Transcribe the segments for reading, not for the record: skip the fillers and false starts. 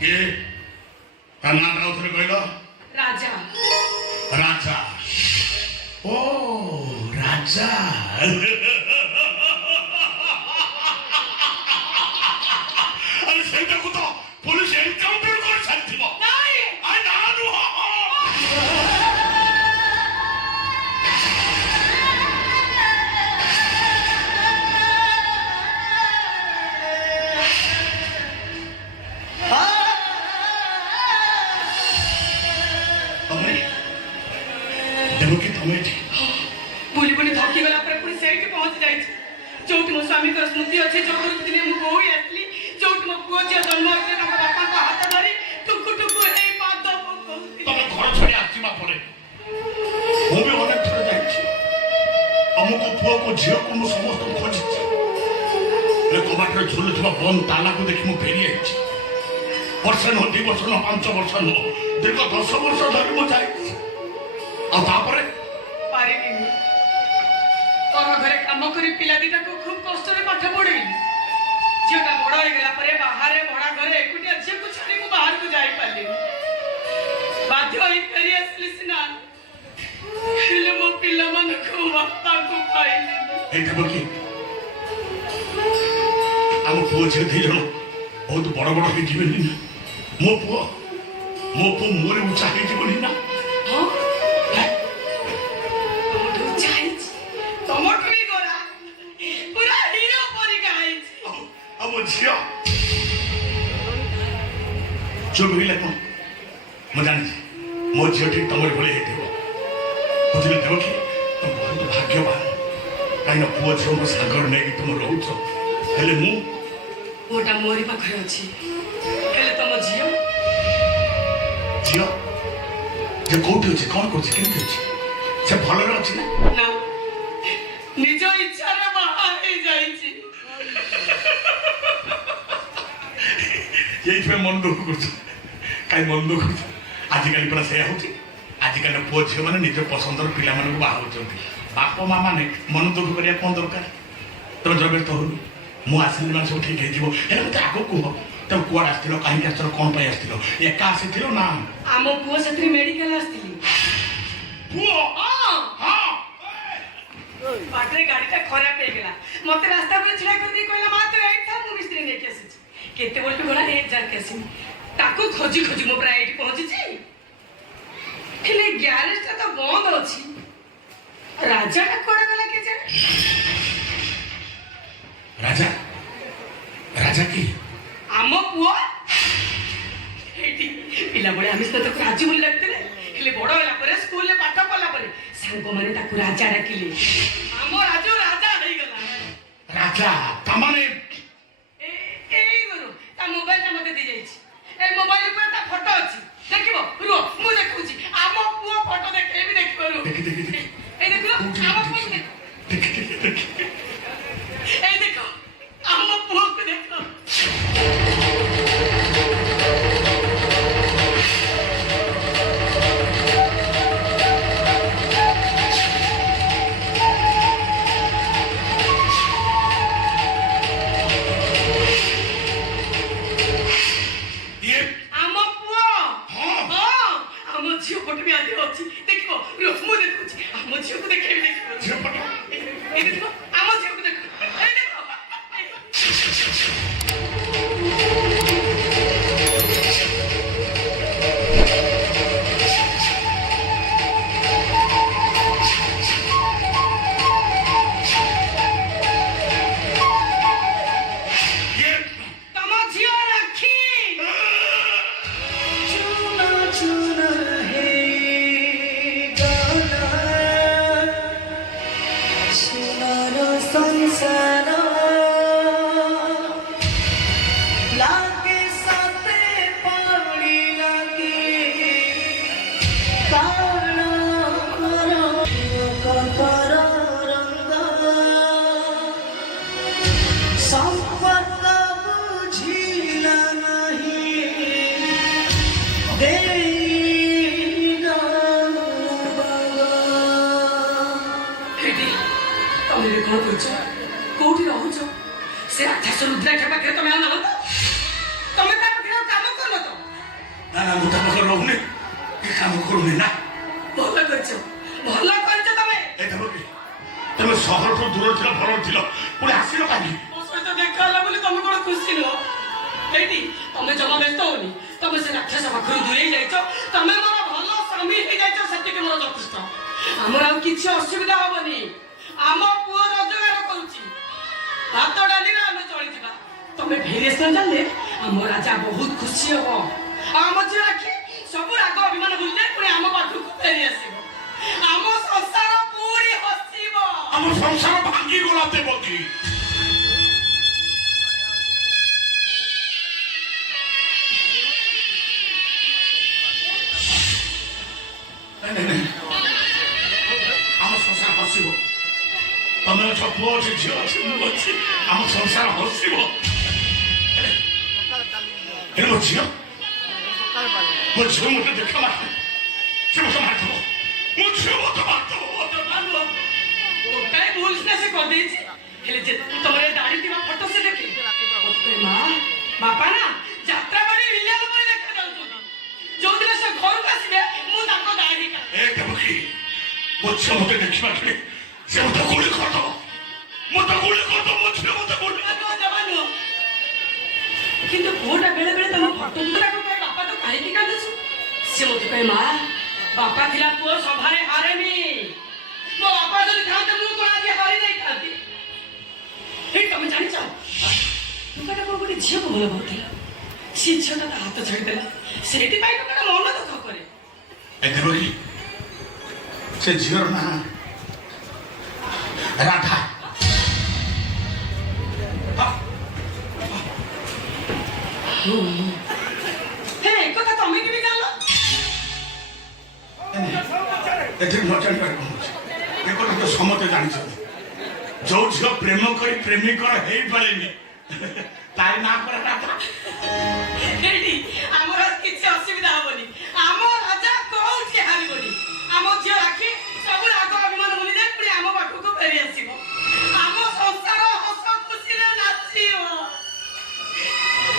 କିଏ ତା ନାଁ ଟା ଆଉଥରେ କହିଲ? ରାଜା। ରାଜା? ଓ ରାଜା। ଆରେ ସେଇଟାକୁ ତ ପୋଲିସ ଏନକାଉଣ୍ଟର କରି ସାରିଥିବ। देवकी तुम्हें बुली बुली धक्की गला पर पुणी सेठी पहुंच जाई जोटी मो स्वामी को स्मृति अछि जो दिने मु बोई आसली जोटी मो पुओ जे जन्म होइले ना बापा को हाथ धरी टुकु टुकु हेई पाद पको तमे घर छड़ी आसीमा पड़े मु भी अनेक थर जाईछि अमुको पुओ को झियो को मु समस्त खोजि ले कबाटर झुलुथबा बन ताला को देखि मु फेरी आइछि वर्ष न 2 वर्ष न 5 वर्ष न दीर्घ 10 वर्ष धरि मु जाईछि आ तापरे पारिनी तोर घरे काम करी पिला दिटा को खूब कष्ट रे पाठ पढेली जेटा बड़ हो गेला परे बाहर भड़ा घरे एकुटिया जे को छाड़ी को बाहर को जाई पाली बाध्य होई फेरी आसली सिना हेले मो पिला मन को बापा को पाइली ए देवकी हम पुओ जे दी जण बहुत बड़ बड़ हो जीवनी ना मो पुओ मोरे ऊंचा हो जीवनी ना हां टमाटरी गोरा पूरा हीरो परी गाई अब झियो जो भी लगो म जानि मो झियो ठीक तमर भले हेतिबो बुझले देव कि तुम बहुत भाग्यवान काई न पुओ झियो को सागर नै तुम रहउछो हेले मु ओटा मोरी पाखरे अछि हेले तम झियो झियो जे कोठी अछि कोन करछि केमति अछि से भलो रे अछि ना निज इच्छा रे बाहर हे जाईछि ये पे मन दुख करछ काई मन दुख करछ आजि काली पर से होछि आजि काली पुओ झियो माने निज पसंदर पिला माने को बाहा होछंती बाप मां माने मन दुख करिया कोन दरकार तुम जबे तो मु आसिल मान सब ठीक हे जीवो हे मते आगो को तुम कोड आस्तिलो काहे के आस्तिलो कोन पय आस्तिलो एका आसिथिलो ना आमो पुओ सत्री मेडिकल आस्तिली पुओ हां बाटरे गाड़ीटा खराब हो गला मते रास्ता पर छिड़ा कर दी कहला मात्र एट था मु मिस्त्री ने केसी केते बोलते गोला ए जार केसी ताको खोजी खोजी मो प्राइट पहुंची छी हेले गैरेज ता तो बंद अछि राजा का कोड गला के जाने राजा राजा की आमो पुओ हेटी पिला बळे आमी तो राजी बोल लगते हेले बड़ होला पर स्कूल ले पाठ पला पर सांगो माने ताको राजा डाकिले आमो राजो राजा होई गला राजा तमाने ए गुरु ता मोबाइल ता मते दे जाई छी ए मोबाइल ऊपर ता फोटो अछि देखिबो रुओ मु देखुची आमो पुओ फोटो देखेबी देखिबो रुओ देख ए देखो आमो पुओ देख ए देखो आमो पुओ को देखो कोठी रहउछ से आधा रुद्राक्ष पाखे तमे आना हो तमे ता पाखे काम करलो तो ନା ନା ମୁଁ ତା ପାଖରେ ରହୁନି କି କାମ କରୁନି ନା। ଭଲ କରିଛ ତମେ। ଏ ଦେବକୀ ତମେ ସହରଠୁ ଦୂର ଥିଲ ଭଲ ଥିଲ ପୁଣି ଆସିଲ କାହିଁକି? ମୋ ସହିତ ଦେଖା ହେଲା ବୋଲି ତମେ କଣ ଖୁସି ନୁହଁ? ଏଇଠି ତମେ ଜମା ବ୍ୟସ୍ତ ହଉନି। ତମେ ସେ ରାକ୍ଷସ ପାଖରୁ ଦୂରେଇ ଯାଇଛ। ତମେ ମୋର ଭଲ ସ୍ୱାମୀ ହେଇଯାଇଛ, ସେତିକି ମୋର ଯଥେଷ୍ଟ। ଆମର ଆଉ କିଛି ଅସୁବିଧା ହବନି। ଆମ ପୁଅ ରୋଜଗାର କରୁଛି, ଭାତ ଡାଲିରେ ଆମେ ଚଳିଯିବା। ତମେ ଫେରି ଆସିଲ ଜାଣିଲେ ଆମ ରାଜା ବହୁତ ଖୁସି ହବ। ଆଉ ଆମ ଝିଅ ଆଖି ସବୁ ରାଗ ଅଭିମାନ ଭୁଲିଯାଏ, ପୁଣି ଆମ ପାଖକୁ ଫେରି ଆସିବ। ଆମ ସଂସାର ପୁଣି ହସିବ। ଆମ ସଂସାର ଭାଙ୍ଗି ଗଲା ଦେବକୀ। ଆମ ସଂସାର ହସିବ। ତମେ ଅଛ, ପୁଅ ଅଛି, ଝିଅ ଅଛି, ମୁଁ ଅଛି, ଆମ ସଂସାର ହସିବ। ହେଲେ ମୋ ଝିଅ ମତେ ଦେଖା ମାରିବ, ସେ ମତେ ମାରିଥିବ। ମୋ ଝିଅ ମତେ ମାରିଥିବ। କାଇଁ ଭୁଲ ସିନା ସେ କରିଦେଇଛି, ହେଲେ ଯେତେ ତମର ଦାଢି ଥିବା ଫଟୋ ସେ ଦେଖେ ମା ବାପା ନା ଯାତ୍ରା ବାଡି ରିଲିଆନ ପରେ ଦେଖା ଯାଉଛନ୍ତି। ଯୋଉଦିନ ସେ ଘରକୁ ଆସିବେ ମୁଁ ତାଙ୍କ ଦାଢି କାଟେ। ଏ ଦେବକୀ ମୋ ଝିଅ ମତେ ଦେଖିବା କ୍ଷଣି ସେ ମତେ ଗୁଳି କରିଦବ। ମୋ ଝିଅ ମତେ ଗୁଳି ନୁହଁ। କିନ୍ତୁ ପୁଅଟା ବେଳେ ବେଳେ ତମ ଫଟୋ ଗୁଡାକ କହେ ବାପା ତ କାହିଁକି କାନ୍ଦୁଛୁ? ସେ ମତେ କହେ ମା ବାପା ଥିଲା ପୁଅ ସଭାରେ ହାରେନି। ମୋ ବାପା ଯଦି ଥାନ୍ତେ ମୁଁ କଣ ଆଜି ହାରି ଯାଇଥାନ୍ତି? ଏଇ ତମେ ଜାଣିଛ ଟୁକାଟା କଣ ଗୋଟେ ଝିଅକୁ ଭଲ ପାଉଥିଲା, ସେ ଝିଅଟା ତା ହାତ ଛାଡ଼ିଦେଲା। ସେଇଥିପାଇଁ ଟୁକାଟା ମନ ଦୁଃଖ କରେ। ଏ ଦେବକୀ ସେ ଝିଅର ନାଁ ରାଧା। କଥା ତମେ କେମିତି ଜାଣିଲ? ଏଥିରେ ନ ଜାଣିବାର କଣ ଅଛି? ଏ କଥା ତ ସମସ୍ତେ ଜାଣିଛନ୍ତି। ଯୋଉ ଝିଅ ପ୍ରେମ କରି ପ୍ରେମିକର ହେଇପାରେନି ତାରି ନାଁ ପରେ ରାଧା। ଏଇଠି ଆମର କିଛି ଅସୁବିଧା ହବନି। ଆମ ରାଜା କୋଉଠି ହାରିବନି। ଆମ ଝିଅ ଆଖି ସବୁ ରାଗ ଅଭିମାନ ଭୁଲିଯାଏ, ପୁଣି ଆମ ପାଖକୁ ଫେରି ଆସିବ। ଆମ ସଂସାର ହସ ଖୁସିରେ ନାଚିବ।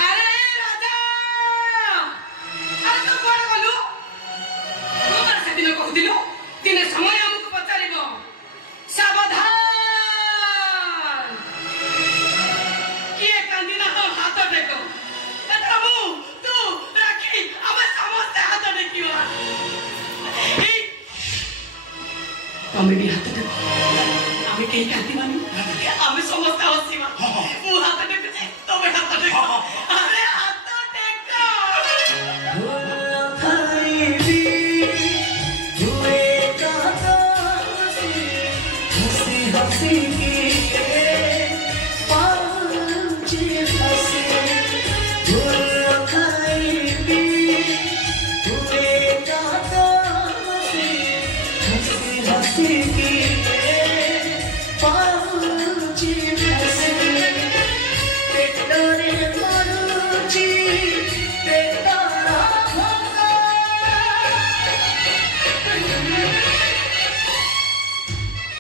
ଆରେ ରାଜା, ଆରେ ତୁ କୁଆଡେ ଗଲୁ? ତୁ ପରା ସେଦିନ କହୁଥିଲୁ ଦିନେ ସମୟ ଆମକୁ ପଚାରିବ। ସାବଧାନ, କିଏ କାନ୍ଦିନା ହାତ ଟେକ। ପ୍ରଭୁ ତୁ ରାକ୍ଷୀ ଆମେ ସମସ୍ତେ ହାତ ଟେକିବା। ତମେ ବି ହାତ ଟେକ, ଆମେ କେହି କାନ୍ଦିବାନି। ଆମେ ସମସ୍ତେ